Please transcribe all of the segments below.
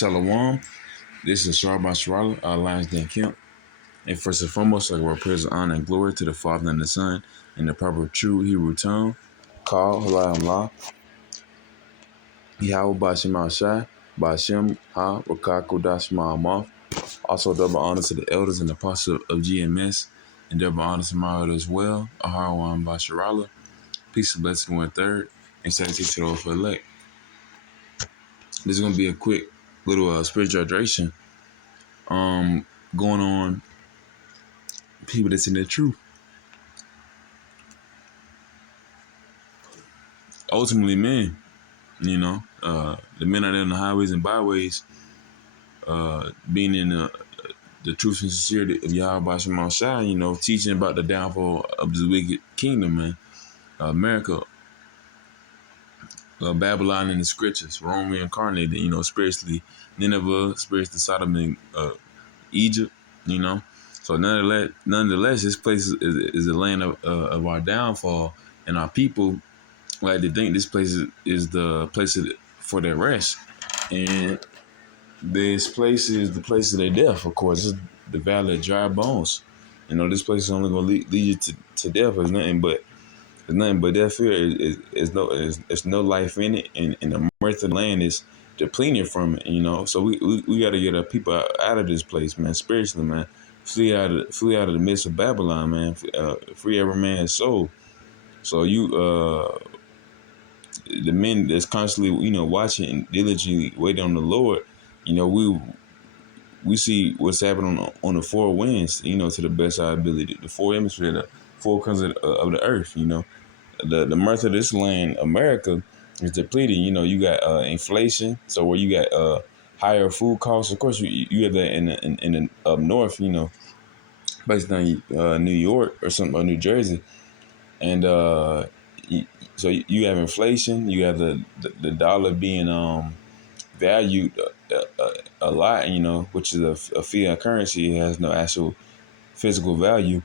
Shalom. This is Sharba Sharala, Alliance Dan Kemp. And first and foremost, I will praise, honor, and glory to the Father and the Son in the proper true Hebrew tongue. Call, Halam La, Yahweh Bashim Al Shai, Bashim Ha, Rakaku Dashma Moth. Also, double honor to the elders and apostles of GMS, and double honor to my elder as well, Aharwan Basharala. Peace and blessing one third, and sanctity to those for elect. This is going to be a quick little spiritual hydration going on people that's in the truth. Ultimately, men, the men out there on the highways and byways, being in the truth and sincerity of Yahweh Shema Shai, teaching about the downfall of this wicked kingdom, man. America, Babylon in the scriptures, Rome reincarnated, spiritually, Nineveh, spiritually Sodom and Egypt, So nonetheless, this place is the land of our downfall, and our people like to think this place is the place for their rest. And this place is the place of their death, of course. It's the valley of dry bones. This place is only going to lead you to death. There's nothing but death here. There's no life in it, and the mirth of the land is depleted from it. So we got to get our people out of this place, man. Spiritually, man. Flee out of the midst of Babylon, man. Free every man's soul. So the men that's constantly, watching and diligently waiting on the Lord, we see what's happening on the four winds, to the best of our ability. The four hemispheres, the four corners of the earth, The mirth of this land, America, is depleted. You got inflation, so where you got higher food costs. Of course, you have that in the up north, basically New York or something, or New Jersey, and so you have inflation. You have the dollar being valued a lot, which is a fiat currency. It has no actual physical value,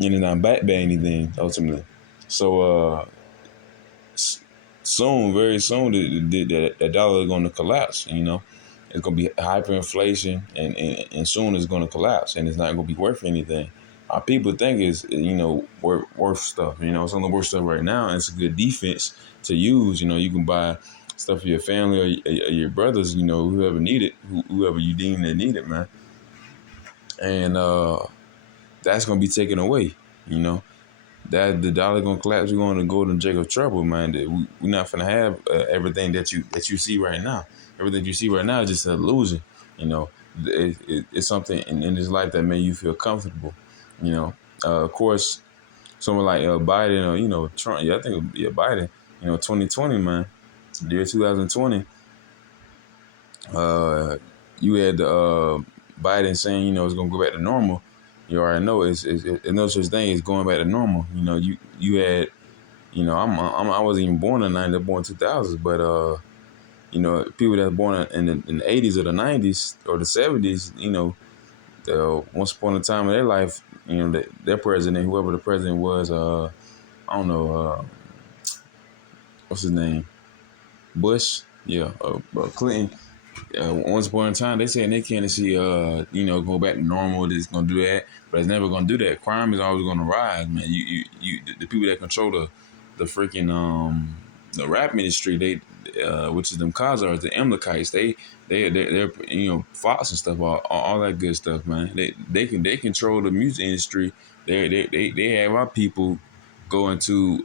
and it's not backed by anything ultimately. So very soon, the dollar is going to collapse. It's going to be hyperinflation, and soon it's going to collapse, and it's not going to be worth anything. Our people think it's worth stuff. It's only worth stuff right now, and it's a good defense to use. You can buy stuff for your family or your brothers. Whoever need it, whoever you deem that need it, man. And that's going to be taken away. That the dollar gonna collapse. We're going to go to Jacob trouble, man. We're not gonna have everything that you see right now. Everything you see right now is just an illusion. It's something in this life that made you feel comfortable. Of course, someone like Biden or Trump. Yeah, I think it would be Biden. 2020, man, the year 2020. You had Biden saying it's gonna go back to normal. You already know it's no such thing as going back to normal. You had, I wasn't even born in the 90s, born in 2000s, but people that were born in the 80s or the 90s or the 70s, once upon a time in their life, their president, whoever the president was, I don't know, what's his name, Bush, yeah, Clinton. Once upon a time, they said they can't see, go back to normal. It's gonna do that, but it's never gonna do that. Crime is always gonna rise, man. The people that control the freaking the rap industry, which is them Khazars, the Amalekites, they're Fox and stuff, all that good stuff, man. They control the music industry. They have our people going to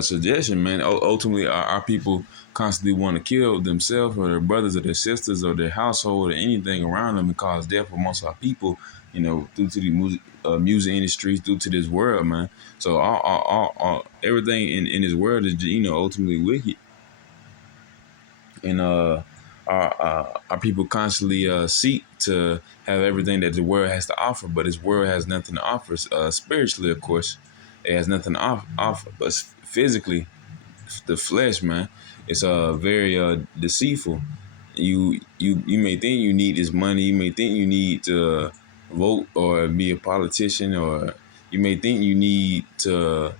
suggestion, man. Ultimately, our people constantly want to kill themselves or their brothers or their sisters or their household or anything around them and cause death amongst our people, due to the music industries, due to this world, man. So all everything in this world is, ultimately wicked. And our people constantly seek to have everything that the world has to offer, but this world has nothing to offer. Spiritually, of course, it has nothing to offer, but physically, the flesh, man, it's very deceitful. You may think you need this money. You may think you need to vote or be a politician, or you may think you need to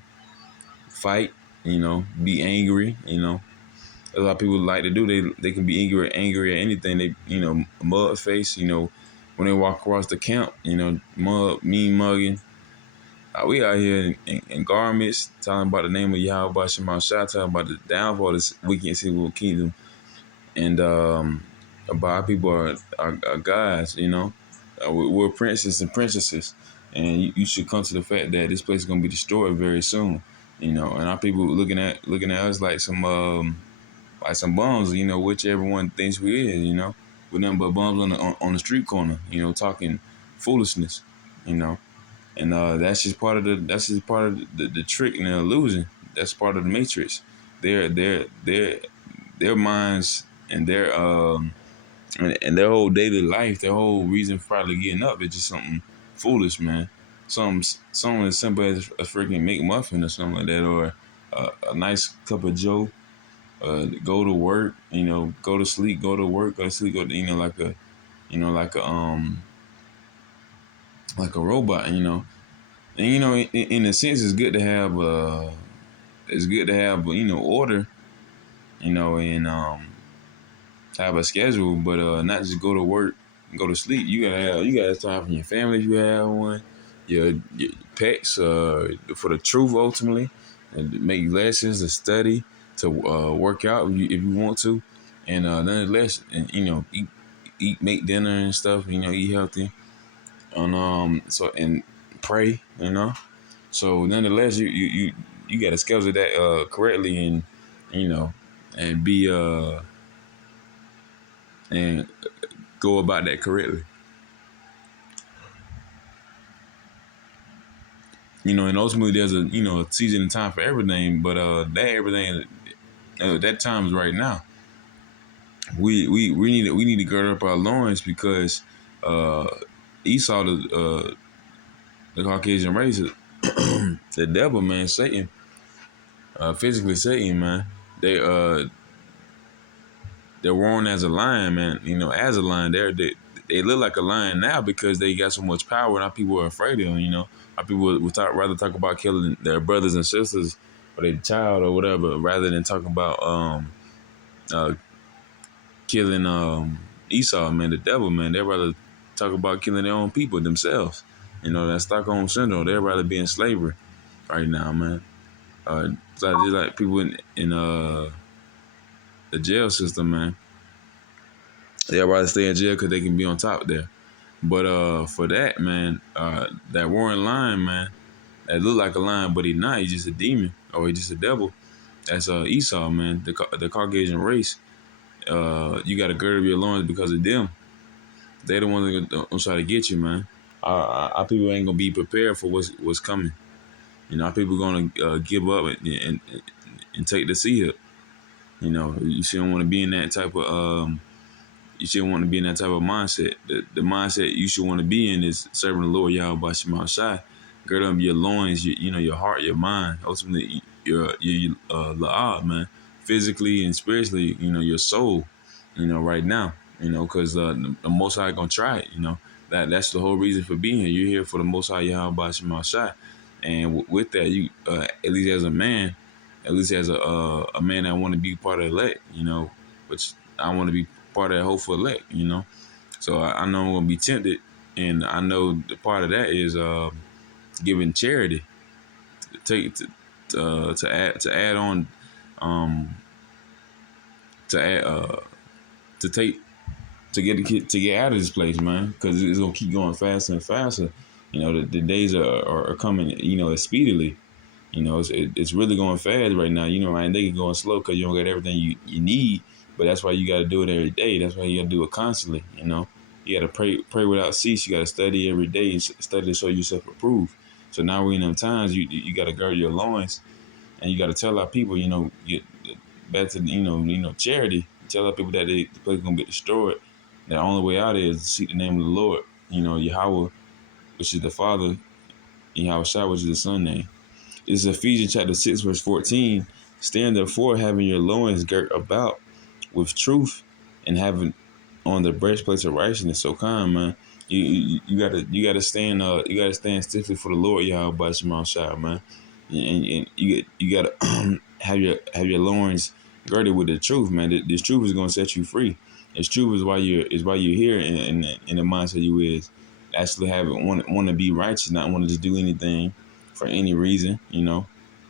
fight be angry. A lot of people like to do. They can be angry at anything. They mud face. When they walk across the camp. Mud mean mugging. We out here in garments talking about the name of Yahweh Shema Shah, talking about the downfall of this wicked civil kingdom, and about how people are gods. We're princes and princesses, and you should come to the fact that this place is gonna be destroyed very soon. And our people looking at us like some bums. Which everyone thinks we is. We're nothing but bums on the street corner. Talking foolishness. You know. And that's just part of the trick and the illusion. That's part of the matrix. Their minds and their whole daily life, their whole reason for probably getting up is just something foolish, man. Something as simple as a freaking McMuffin or something like that, or a nice cup of Joe. Go to work, go to sleep, go to work, go to sleep, like a robot, And in a sense, it's good to have order, and have a schedule, but not just go to work, and go to sleep. You gotta have time for your family if you have one, your pets, for the truth ultimately, and make lessons, to study, to work out if you want to, and nonetheless, and eat, make dinner and stuff. Eat healthy, and and pray. So nonetheless, you got to schedule that correctly, and you know and be and go about that correctly. And ultimately there's a season and time for everything, but that everything that time is right now. We need to gird up our loins because uh, Esau, the Caucasian race, the devil, man, Satan, physically Satan, man. They they're worn as a lion, man. As a lion, they look like a lion now because they got so much power, and our people are afraid of them. Our people would rather talk about killing their brothers and sisters or their child or whatever, rather than talking about uh, killing Esau, man, the devil, man. They'd rather talk about killing their own people themselves. That Stockholm syndrome. They'd rather be in slavery right now, man. So just like people in the jail system, man. They'd rather stay in jail because they can be on top there. But for that, man, that Warren lion, man, that look like a lion, but he not. He's just a demon or he's just a devil. That's Esau, man, the Caucasian race. You got to gird up your loins because of them. They the ones that gonna try to get you, man. Our people ain't gonna be prepared for what's coming. Our people gonna give up and take the sea up. You shouldn't want to be in that type of you shouldn't want to be in that type of mindset. The mindset you should want to be in is serving the Lord Yahweh Shema Shai. Gird up your loins, your heart, your mind, ultimately your la'ah, man, physically and spiritually, your soul, right now, because the Most High gonna try it, that's the whole reason for being here. You're here for the Most High Yahweh Shema Shai, and with that, you at least as a man, at least as a man that want to be part of the elect, which I want to be part of that hopeful elect, So I know I'm gonna be tempted, and I know the part of that is giving charity, to take to add on, um, to add to take to get out of this place, man, because it's gonna keep going faster and faster. The days are coming, speedily. It's really going fast right now. And they can going slow because you don't get everything you need. But that's why you got to do it every day. That's why you got to do it constantly. You got to pray without cease. You got to study every day and study to show yourself approved. So now we're in them times. You got to gird your loins, and you got to tell our people. Get back to charity. Tell our people that the place gonna get destroyed. The only way out is to seek the name of the Lord. Yahweh, which is the Father, and Yahweh Shai, which is the Son name. This is Ephesians chapter 6, verse 14. Stand therefore, having your loins girt about with truth, and having on the breastplate of righteousness. So come, man. You gotta stand stiffly for the Lord Yahweh by Shema Shai, man. And you gotta have your loins girded with the truth, man. This truth is gonna set you free. This truth is why you're here in the mindset you is actually having want to be righteous, not want to just do anything for any reason, you know.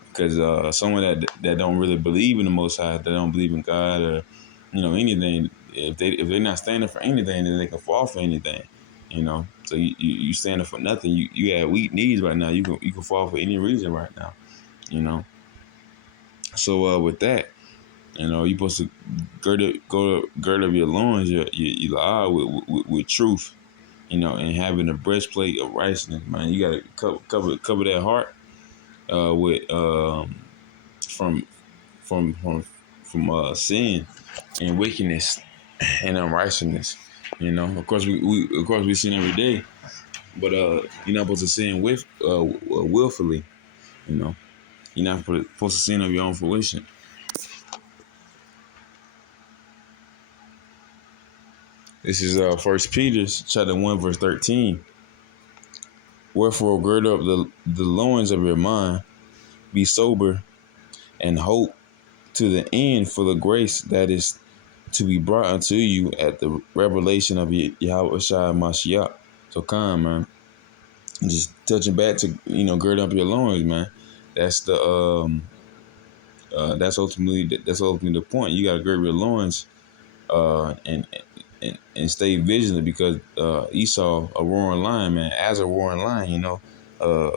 Because someone that don't really believe in the Most High, that don't believe in God or anything, if they're not standing for anything, then they can fall for anything, you know. So you standing for nothing. You have weak knees right now. You can fall for any reason right now, you know. So with that, you're supposed to gird up your loins, your eye with truth, and having a breastplate of righteousness, man. You gotta cover that heart with from from sin and wickedness and unrighteousness. Of course we sin every day, but you're not supposed to sin with willfully. You know, you're not supposed to sin of your own fruition. This is First Peter chapter 1 verse 13. Wherefore gird up the loins of your mind, be sober, and hope to the end for the grace that is to be brought unto you at the revelation of Yahweh Shai Mashiach. So come, man. Just touching back to gird up your loins, man. That's the that's ultimately the point. You gotta gird your loins and stay vigilant because Esau, a roaring lion, man, as a roaring lion, uh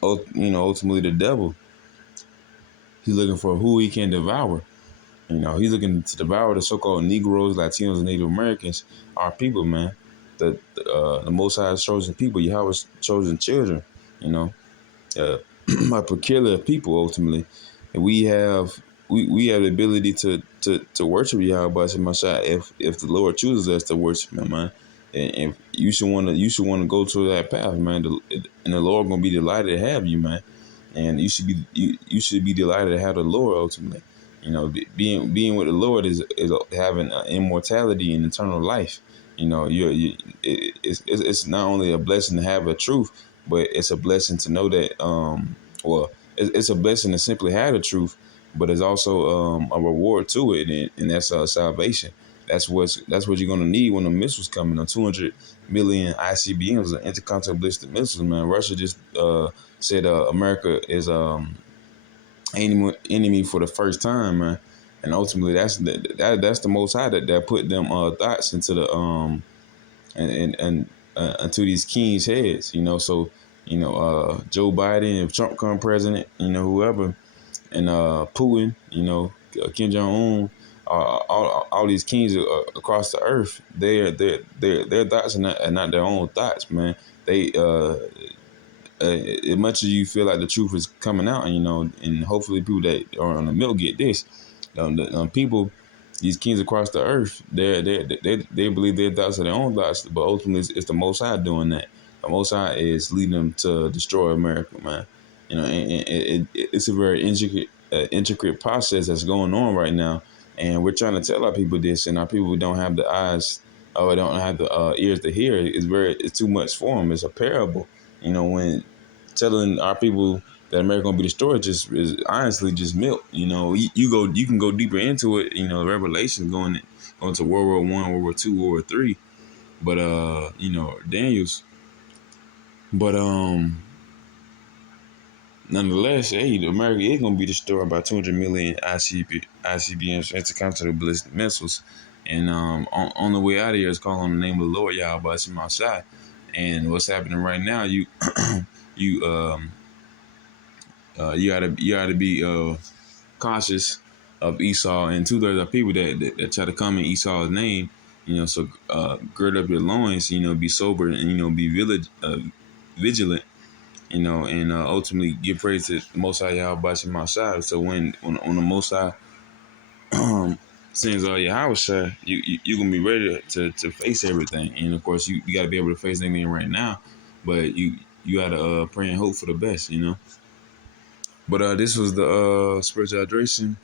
ultimately the devil. He's looking for who he can devour. He's looking to devour the so-called Negroes, Latinos, and Native Americans, our people, man. The Most High's chosen people, Yahweh's chosen children, you know, a peculiar people ultimately. And we have the ability to worship Yahweh if the Lord chooses us to worship Him, man. And you should want to go to that path, man. And the Lord gonna be delighted to have you, man. And you should be delighted to have the Lord ultimately. Being with the Lord is having immortality and eternal life. It's not only a blessing to have a truth, but it's a blessing to know that it's a blessing to simply have the truth, but it's also a reward to it, and that's salvation. That's what you're gonna need when the missiles coming. 200 million ICBMs, intercontinental ballistic missiles, man. Russia just said America is enemy for the first time, man. And ultimately, that's the Most High that put them thoughts into the into these kings' heads. So Joe Biden, if Trump come president, whoever, and Putin, Kim Jong Un, all these kings across the earth, their thoughts are not their own thoughts, man. They as much as you feel like the truth is coming out, and hopefully people that are on the milk get this. People, these kings across the earth, they believe their thoughts are their own thoughts, but ultimately it's the Most High doing that. The Most High is leading them to destroy America, man. It's a very intricate process that's going on right now, and we're trying to tell our people this, and our people don't have the eyes or don't have the ears to hear. It's too much for them. It's a parable. When telling our people that America gonna be destroyed just is honestly just milk. You can go deeper into it. Revelation going to World War I, World War II, World War III, but Daniel's. But nonetheless, hey, America is gonna be destroyed by 200 million ICBMs, intercontinental ballistic missiles, and on the way out of here, it's calling on the name of the Lord Yahweh Shema Shai. And what's happening right now, you you you gotta be cautious of Esau and 2/3 of people that try to come in Esau's name. So gird up your loins, be sober and be vigilant, and ultimately give praise to the Most High Yahweh Shema Shai. So when the Most High sends all Yahweh Shai, you gonna be ready to face everything. And of course you gotta be able to face anything right now, but you gotta pray and hope for the best, But this was the spiritual hydration.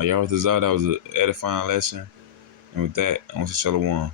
Y'all with the Zod, that was an edifying lesson. And with that, I want to shalom.